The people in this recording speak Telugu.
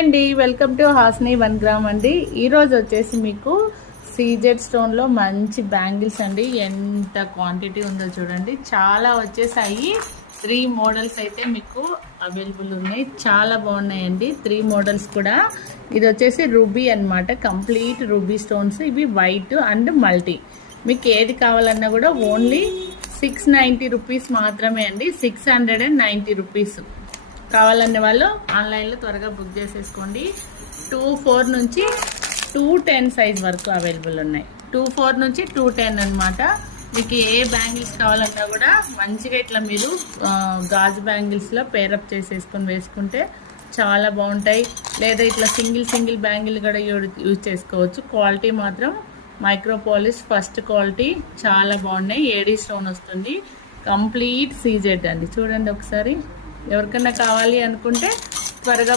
అండి, వెల్కమ్ టు హాస్ని 1 గ్రామ్ అండి. ఈరోజు వచ్చేసి మీకు సీజెడ్ స్టోన్లో మంచి బ్యాంగిల్స్ అండి. ఎంత క్వాంటిటీ ఉందో చూడండి. చాలా వచ్చేసాయి. 3 మోడల్స్ అయితే మీకు అవైలబుల్ ఉన్నాయి. చాలా బాగున్నాయండి 3 మోడల్స్ కూడా. ఇది వచ్చేసి రూబీ అన్నమాట, కంప్లీట్ రూబీ స్టోన్స్. ఇవి వైట్ అండ్ మల్టీ. మీకు ఏది కావాలన్నా కూడా ఓన్లీ 690 రూపీస్ మాత్రమే అండి. 690 రూపీస్. కావాలనే వాళ్ళు ఆన్లైన్లో త్వరగా బుక్ చేసేసుకోండి. 24 నుంచి 210 సైజ్ వరకు అవైలబుల్ ఉన్నాయి. 24 నుంచి 210 అనమాట. మీకు ఏ బ్యాంగిల్స్ కావాలన్నా కూడా మంచిగా ఇట్లా మీరు గాజు బ్యాంగిల్స్లో పేరప్ చేసేసుకొని వేసుకుంటే చాలా బాగుంటాయి. లేదా ఇట్లా సింగిల్ బ్యాంగిల్ కూడా యూజ్ చేసుకోవచ్చు. క్వాలిటీ మాత్రం మైక్రోపాలిష్ ఫస్ట్ క్వాలిటీ, చాలా బాగున్నాయి. ఏడీ స్టోన్ వస్తుంది, కంప్లీట్ సీజెడ్ అండి. చూడండి ఒకసారి. ఎవరికన్నా కావాలి అనుకుంటే త్వరగా